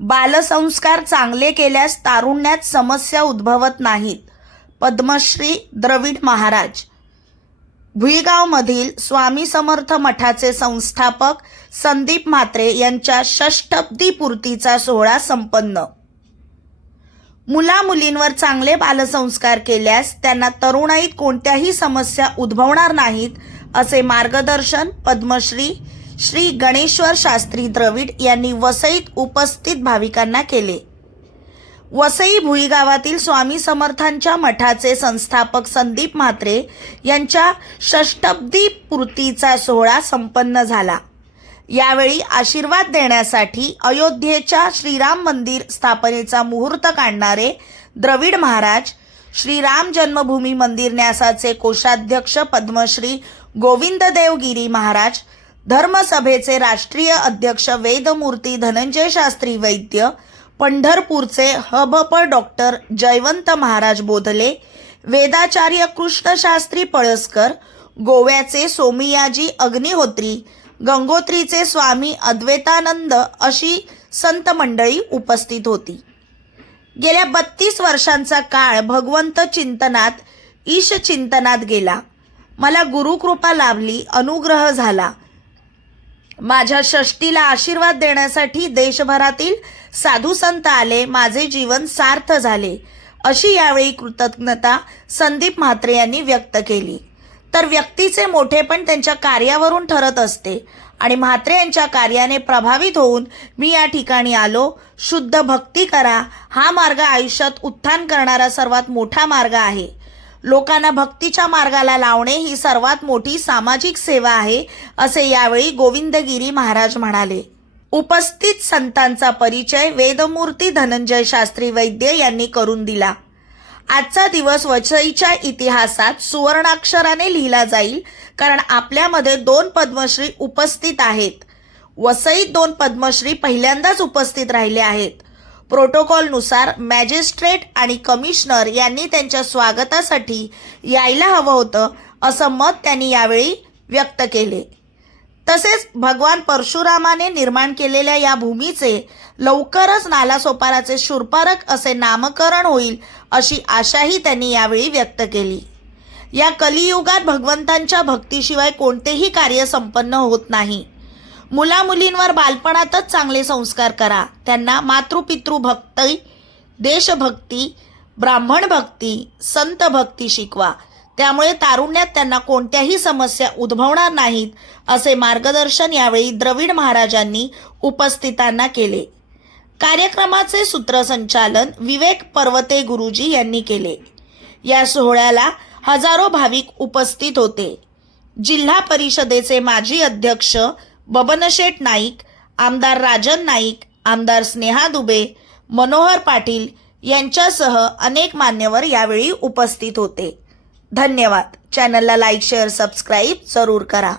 बालसंस्कार चांगले केल्यास तारुण्यात समस्या उद्भवत नाहीत. पद्मश्री द्रविड महाराज. भुईगावमधील स्वामी समर्थ मठाचे संस्थापक संदीप म्हात्रे यांच्या षष्ठब्दीपूर्तीचा सोहळा संपन्न. मुलामुलींवर चांगले बालसंस्कार केल्यास त्यांना तरुणाईत कोणत्याही समस्या उद्भवणार नाहीत, असे मार्गदर्शन पद्मश्री श्री गणेश्वर शास्त्री द्रविड यांनी वसईत उपस्थित भाविकांना केले. वसई भुईगावातील स्वामी समर्थांच्या मठाचे संस्थापक संदीप म्हात्रे यांच्या षष्ठब्दीपूर्तीचा सोहळा संपन्न झाला. यावेळी आशीर्वाद देण्यासाठी अयोध्येच्या श्रीराम मंदिर स्थापनेचा मुहूर्त काढणारे द्रविड महाराज, श्रीराम जन्मभूमी मंदिर न्यासाचे कोषाध्यक्ष पद्मश्री गोविंददेव गिरी महाराज, धर्मसभेचे राष्ट्रीय अध्यक्ष वेदमूर्ती धनंजय शास्त्री वैद्य, पंढरपूरचे हबप डॉक्टर जयवंत महाराज बोधले, वेदाचार्य कृष्णशास्त्री पळसकर, गोव्याचे सोमियाजी अग्निहोत्री, गंगोत्रीचे स्वामी अद्वैतानंद अशी संत मंडळी उपस्थित होती. गेल्या 32 वर्षांचा काळ भगवंत चिंतनात, ईश चिंतनात गेला. मला गुरुकृपा लाभली, अनुग्रह झाला. माझ्या षष्टीला आशीर्वाद देण्यासाठी देशभरातील साधू संत आले. माझे जीवन सार्थ झाले, अशी यावेळी कृतज्ञता संदीप म्हात्रे यांनी व्यक्त केली. तर व्यक्तीचे मोठेपण त्यांच्या कार्यावरून ठरत असते आणि म्हात्रे यांच्या कार्याने प्रभावित होऊन मी या ठिकाणी आलो. शुद्ध भक्ती करा, हा मार्ग आयुष्यात उत्थान करणारा सर्वात मोठा मार्ग आहे. लोकांना भक्तीच्या मार्गाला लावणे ही सर्वात मोठी सामाजिक सेवा आहे, असे यावेळी गोविंदगिरी महाराज म्हणाले. उपस्थित संतांचा परिचय वेदमूर्ती धनंजय शास्त्री वैद्य यांनी करून दिला. आजचा दिवस वसईच्या इतिहासात सुवर्णाक्षराने लिहिला जाईल, कारण आपल्यामध्ये 2 पद्मश्री उपस्थित आहेत. वसईत 2 पद्मश्री पहिल्यांदाच उपस्थित राहिले आहेत. प्रोटोकॉलनुसार मॅजिस्ट्रेट आणि कमिशनर यांनी त्यांच्या स्वागतासाठी यायला हवं होतं, असं मत त्यांनी यावेळी व्यक्त केले. तसेच भगवान परशुरामाने निर्माण केलेल्या या भूमीचे लवकरच नालासोपाराचे शूरपारक असे नामकरण होईल, अशी आशाही त्यांनी यावेळी व्यक्त केली. या कलियुगात भगवंतांच्या भक्तीशिवाय कोणतेही कार्य संपन्न होत नाही. मुलामुलींवर बालपणातच चांगले संस्कार करा. त्यांना मातृपितृ भक्ती, देशभक्ती, ब्राह्मण भक्ती, संत भक्ती शिकवा. त्यामुळे तारुण्यात त्यांना कोणत्याही समस्या उद्भवणार नाहीत, असे मार्गदर्शन यावेळी द्रविड महाराजांनी उपस्थितांना केले. कार्यक्रमाचे सूत्रसंचालन विवेक पर्वते गुरुजी यांनी केले. या सोहळ्याला हजारो भाविक उपस्थित होते. जिल्हा परिषदेचे माजी अध्यक्ष बबनशेठ नाईक, आमदार राजन नाईक, आमदार स्नेहा दुबे, मनोहर पाटील यांच्यासह अनेक मान्यवर यावेळी उपस्थित होते. धन्यवाद. चॅनलला लाईक, शेअर, सबस्क्राईब जरूर करा.